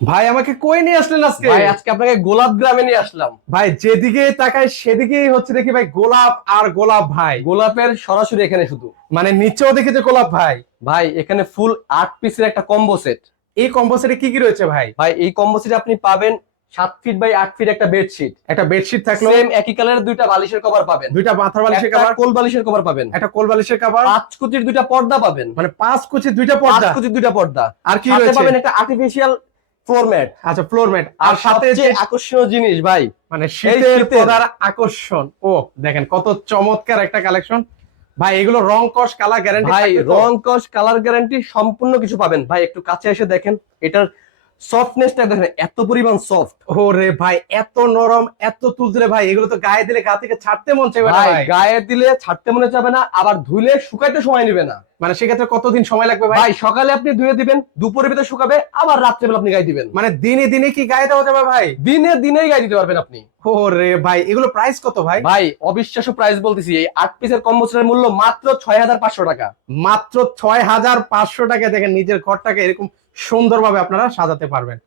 ভাই আমাকে কই নিয়ে আসলেন আজকে? ভাই আজকে আপনাকে গোলাপ গ্রামে নিয়ে আসলাম। ভাই যেদিকে তাকাই সেদিকেই হচ্ছে দেখি ভাই গোলাপ আর গোলাপ ভাই। গোলাপের সরাসরি এখানে শুধু। মানে নিচেও দেখি যে গোলাপ ভাই। ভাই এখানে ফুল 8 পিসের একটা কম্বো সেট। এই কম্বো সেটে কি কি রয়েছে ভাই? ভাই এই কম্বো সেটে আপনি পাবেন 7 ফিট বাই 8 ফিট একটা বেডশিট। একটা বেডশিট থাকলো, সেম একই কালারের দুইটা বালিশের কভার পাবেন। দুইটা মাথার বালিশের একটা কভার, কোল বালিশের কভার পাবেন। একটা কোল বালিশের কভার, 5 কুচির দুইটা পর্দা পাবেন। মানে 5 কুচি দুইটা পাঁচ পর্দা। কুচির দুইটা পর্দা। আর কি সাথে রয়েছে? পাবেন একটা আর্টিফিশিয়াল ফ্লোর ম্যাট। আচ্ছা, ফ্লোর ম্যাট। আর আর সাথে সবচেয়ে আকর্ষণীয় জিনিস ভাই, মানে এই শীতের শীতের পদার আকর্ষণ। ও দেখেন কত চমৎকার একটা কালেকশন ভাই। এগুলো রং কস কালার গ্যারান্টি ভাই থাকবে তো? রং কস কালার গ্যারান্টি সম্পূর্ণ কিছু পাবেন। ভাই একটু কাছে এসে দেখেন এটার সফটনেসটা, দেখেন এত পরিমাণ সফট। ওরে ভাই এত নরম এত তুলতুলে ভাই, এগুলো তো গায়ে দিলে গা থেকে ছাড়তে মন চাইবে না ভাই ভাই। গায়ে দিলে ছাড়তে মনে যাবে না, আবার ধুলে শুকাইতে সময় নেবে না। মানে সেক্ষেত্রে কতদিন সময় লাগবে ভাই? ভাই সকালে আপনি ধুয়ে দিবেন, দুপুরের ভিতরে শুকাবে, আবার রাত্রেবেলা আপনি গায়ে দিবেন। মানে দিনে দিনে কি গায়ে দেওয়া যাবে ভাই? দিনে দিনেই গায়ে দিতে পারবেন আপনি। ওরে ভাই এগুলো প্রাইস কত ভাই? ভাই অবিশ্বাস্য প্রাইস বলতেছি, এই 8 পিসের কম্বো সেটের মূল্য মাত্র 6500 টাকা। মাত্র 6500 টাকা। দেখেন নিজের ঘরটাকে এরকম সুন্দরভাবে আপনারা সাজাতে পারবেন।